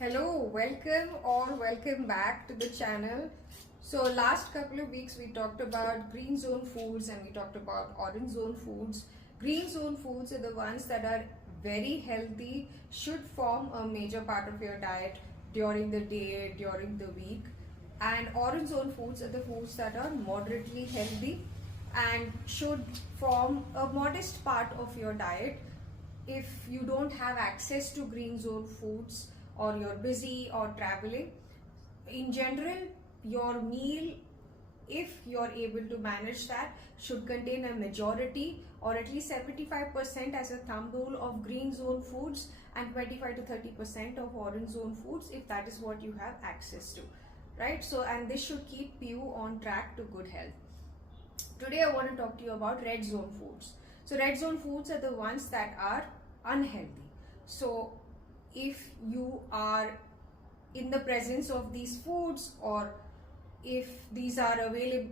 Hello, welcome back to the channel. So last couple of weeks we talked about green zone foods and we talked about orange zone foods. Green zone foods are the ones that are very healthy, should form a major part of your diet during the day, during the week. And orange zone foods are the foods that are moderately healthy and should form a modest part of your diet. If you don't have access to green zone foods or you're busy or traveling, in general your meal, if you're able to manage that, should contain a majority or at least 75% as a thumb rule of green zone foods and 25 to 30% of orange zone foods if that is what you have access to, right? So, and this should keep you on track to good health. Today I want to talk to you about red zone foods. So red zone foods are the ones that are unhealthy. So if you are in the presence of these foods, or if these are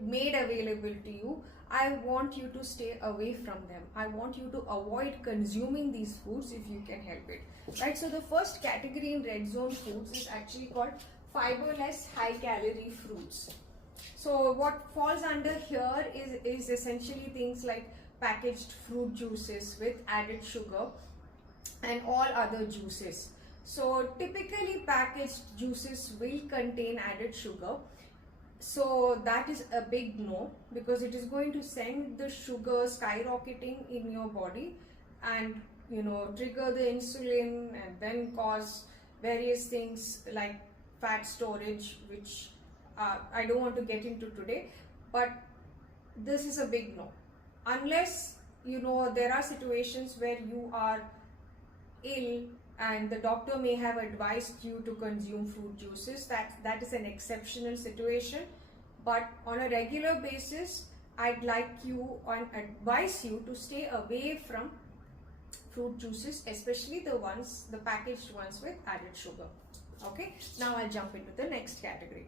made available to you, I want you to stay away from them. I want you to avoid consuming these foods if you can help it, right? So the first category in red zone foods is actually called fiberless high calorie fruits. So what falls under here is essentially things like packaged fruit juices with added sugar and all other juices. So typically packaged juices will contain added sugar. So that is a big no, because it is going to send the sugar skyrocketing in your body and trigger the insulin and then cause various things like fat storage, which I don't want to get into today, but this is a big no. Unless there are situations where you are ill and the doctor may have advised you to consume fruit juices, that is an exceptional situation. But on a regular basis, I'd like you and advise you to stay away from fruit juices, especially the packaged ones with added sugar. Okay, now I'll jump into the next category.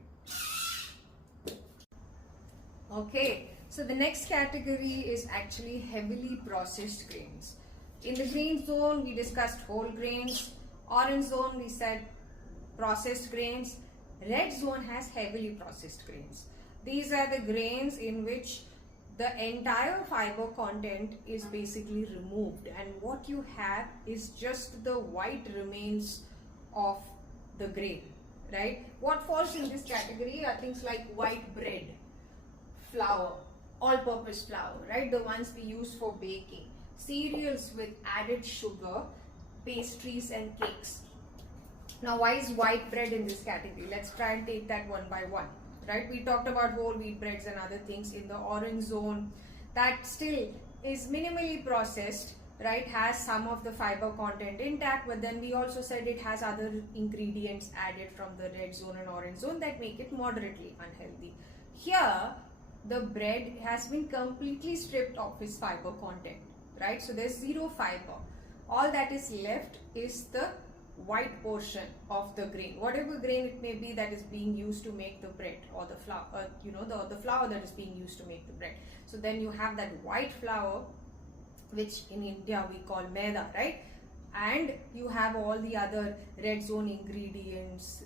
Okay, so the next category is actually heavily processed grains. In the green zone, we discussed whole grains. Orange zone, we said processed grains. Red zone has heavily processed grains. These are the grains in which the entire fiber content is basically removed, and what you have is just the white remains of the grain, right? What falls in this category are things like white bread, flour, all-purpose flour, right? The ones we use for baking, cereals with added sugar, pastries and cakes. Now, why is white bread in this category? Let's try and take that one by one, right? We talked about whole wheat breads and other things in the orange zone. That still is minimally processed, right? Has some of the fiber content intact, but then we also said it has other ingredients added from the red zone and orange zone that make it moderately unhealthy. Here, the bread has been completely stripped of its fiber content, right? So there's zero fiber. All that is left is the white portion of the grain, whatever grain it may be that is being used to make the bread, or the flour, the flour that is being used to make the bread. So then you have that white flour, which in India we call maida, right? And you have all the other red zone ingredients,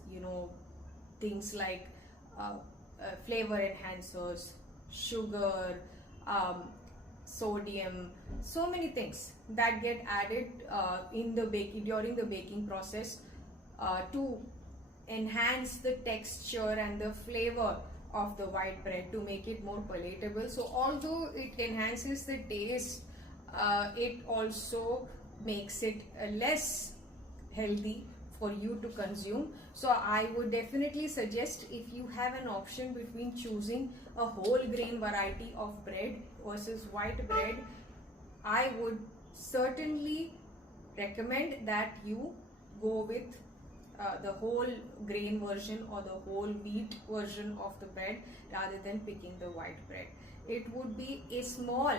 things like flavor enhancers, sugar, sodium, so many things that get added during the baking process to enhance the texture and the flavor of the white bread, to make it more palatable. So although it enhances the taste, it also makes it less healthy for you to consume. So I would definitely suggest, if you have an option between choosing a whole grain variety of bread versus white bread, I would certainly recommend that you go with the whole grain version or the whole wheat version of the bread rather than picking the white bread. It would be a small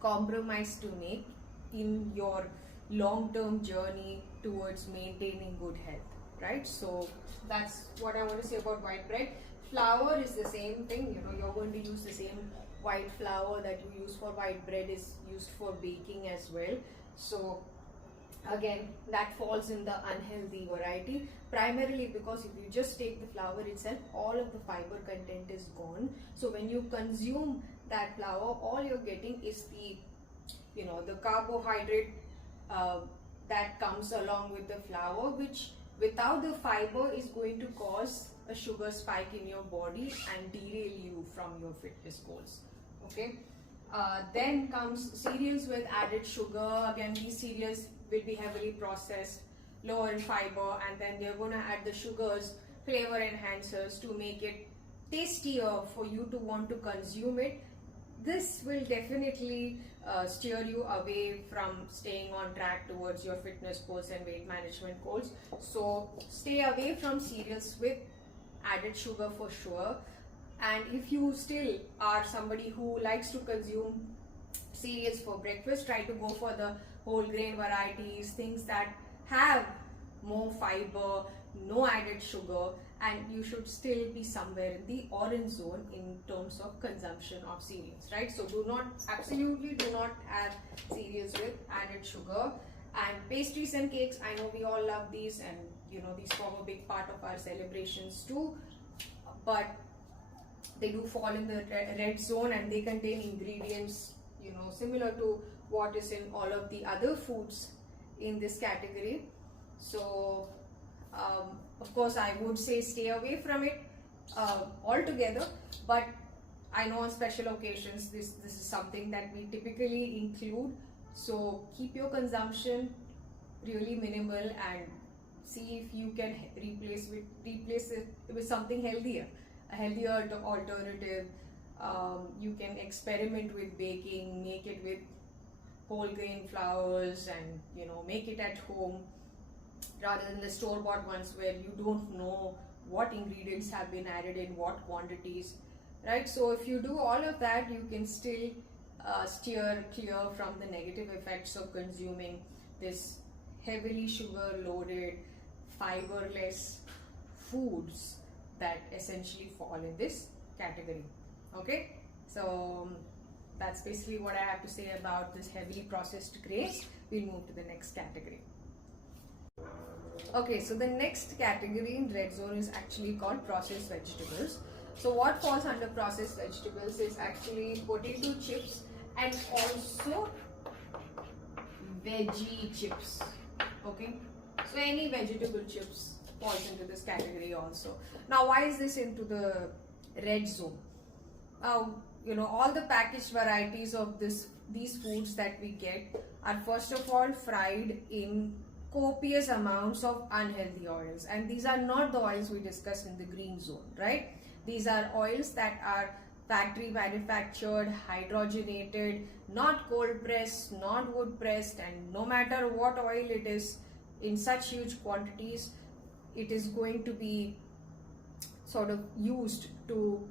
compromise to make in your long-term journey towards maintaining good health, right? So that's what I want to say about white bread. Flour is the same thing, you're going to use the same white flour that you use for white bread is used for baking as well. So Again, that falls in the unhealthy variety, primarily because if you just take the flour itself, all of the fiber content is gone. So when you consume that flour, all you're getting is the, the carbohydrate uh, that comes along with the flour, which without the fiber is going to cause a sugar spike in your body and derail you from your fitness goals. Okay. Then comes cereals with added sugar. Again, these cereals will be heavily processed, lower in fiber, and then they're going to add the sugars, flavor enhancers to make it tastier for you to want to consume it. This will definitely steer you away from staying on track towards your fitness goals and weight management goals. So stay away from cereals with added sugar for sure. And if you still are somebody who likes to consume cereals for breakfast, try to go for the whole grain varieties, things that have more fiber, no added sugar, and you should still be somewhere in the orange zone in terms of consumption of cereals, right? So absolutely do not have cereals with added sugar. And pastries and cakes, I know we all love these, and these form a big part of our celebrations too, but they do fall in the red zone, and they contain ingredients similar to what is in all of the other foods in this category. So of course I would say stay away from it altogether, but I know on special occasions this is something that we typically include. So keep your consumption really minimal and see if you can replace it with something healthier, a healthier alternative. You can experiment with baking, make it with whole grain flours, and make it at home rather than the store-bought ones where you don't know what ingredients have been added in what quantities, right? So if you do all of that, you can still steer clear from the negative effects of consuming this heavily sugar loaded, fiberless foods that essentially fall in this category. Okay, so that's basically what I have to say about this heavily processed grains. We'll move to the next category. Okay, so the next category in red zone is actually called processed vegetables. So what falls under processed vegetables is actually potato chips and also veggie chips. Okay, so any vegetable chips falls into this category also. Now, why is this into the red zone? All the packaged varieties of these foods that we get are first of all fried in copious amounts of unhealthy oils, and these are not the oils we discussed in the green zone, right? These are oils that are factory manufactured, hydrogenated, not cold pressed, not wood pressed, and no matter what oil it is, in such huge quantities, it is going to be sort of used to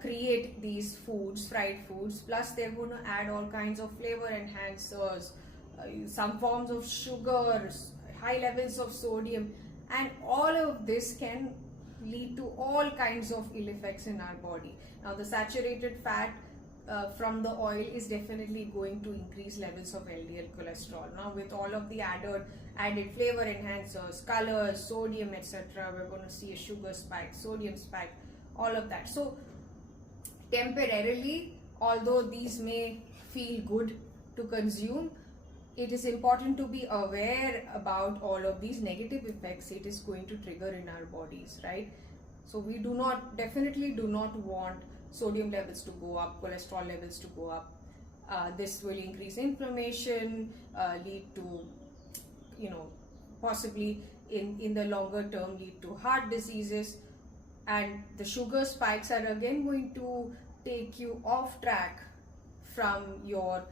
create these foods, fried foods. Plus they're going to add all kinds of flavor enhancers, some forms of sugars, high levels of sodium, and all of this can lead to all kinds of ill effects in our body. Now the saturated fat from the oil is definitely going to increase levels of LDL cholesterol. Now with all of the added flavor enhancers, colors, sodium, etc., we're going to see a sugar spike, sodium spike, all of that. So temporarily, although these may feel good to consume, it is important to be aware about all of these negative effects it is going to trigger in our bodies, right? So we definitely do not want sodium levels to go up, cholesterol levels to go up. This will increase inflammation, lead to, possibly in the longer term lead to heart diseases. And the sugar spikes are again going to take you off track from your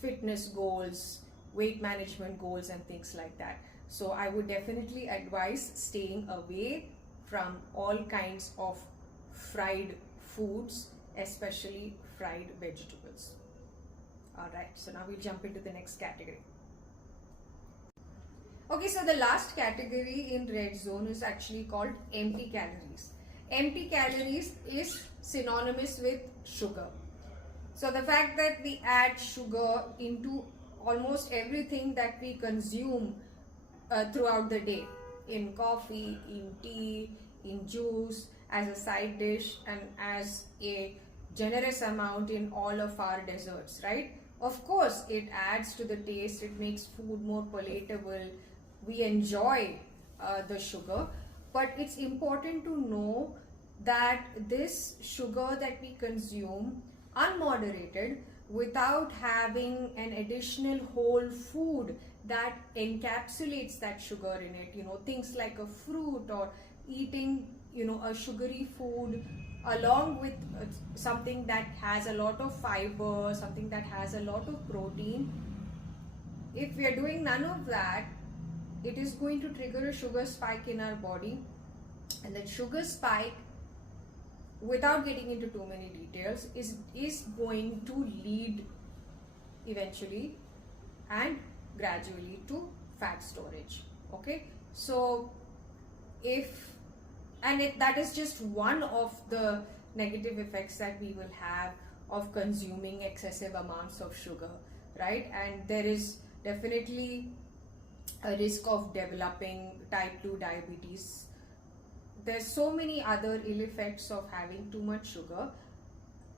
fitness goals, weight management goals, and things like that. So I would definitely advise staying away from all kinds of fried foods, especially fried vegetables. Alright, so now we'll jump into the next category. Okay, so the last category in red zone is actually called empty calories. Empty calories is synonymous with sugar. So the fact that we add sugar into almost everything that we consume throughout the day, in coffee, in tea, in juice, as a side dish, and as a generous amount in all of our desserts, right? Of course, it adds to the taste, it makes food more palatable, we enjoy the sugar, but it's important to know that this sugar that we consume unmoderated, without having an additional whole food that encapsulates that sugar in it, things like a fruit, or eating a sugary food along with something that has a lot of fiber, something that has a lot of protein. If we are doing none of that, it is going to trigger a sugar spike in our body, and that sugar spike, without getting into too many details, is going to lead eventually and gradually to fat storage. Okay, so that is just one of the negative effects that we will have of consuming excessive amounts of sugar, right? And there is definitely a risk of developing type 2 diabetes. There's so many other ill effects of having too much sugar.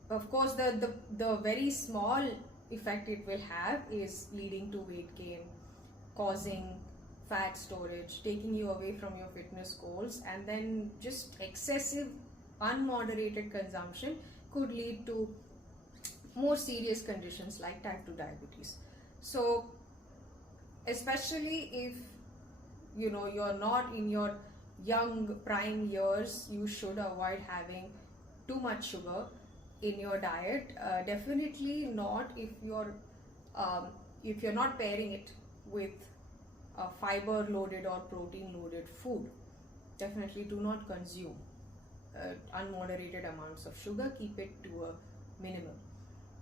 Of course, the very small effect it will have is leading to weight gain, causing fat storage, taking you away from your fitness goals, and then just excessive unmoderated consumption could lead to more serious conditions like type 2 diabetes. So especially if you're not in your young prime years, you should avoid having too much sugar in your diet. Definitely not if you're not pairing it with fiber loaded or protein loaded food. Definitely do not consume unmoderated amounts of sugar. Keep it to a minimum.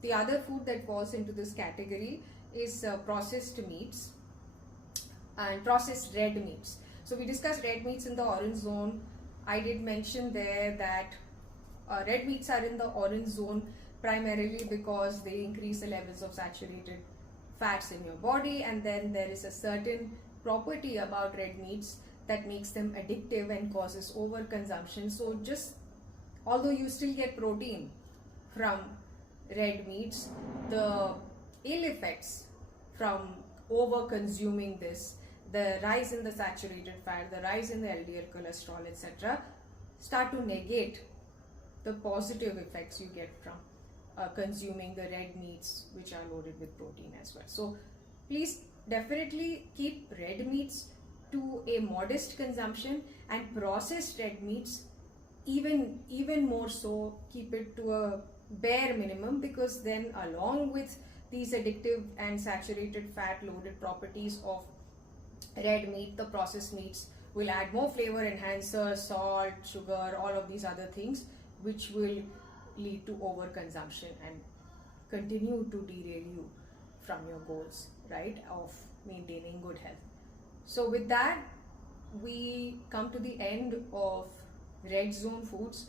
The other food that falls into this category is processed meats and processed red meats. So we discussed red meats in the orange zone. I did mention there that red meats are in the orange zone primarily because they increase the levels of saturated fats in your body, and then there is a certain property about red meats that makes them addictive and causes overconsumption. So just although you still get protein from red meats, the ill effects from over consuming this, the rise in the saturated fat, the rise in the LDL cholesterol, etc., start to negate the positive effects you get from consuming the red meats, which are loaded with protein as well. So please definitely keep red meats to a modest consumption, and processed red meats even more so, keep it to a bare minimum, because then along with these addictive and saturated fat loaded properties of red meat, the processed meats will add more flavor enhancers, salt, sugar, all of these other things, which will lead to overconsumption and continue to derail you from your goals, right, of maintaining good health. So with that, we come to the end of red zone foods.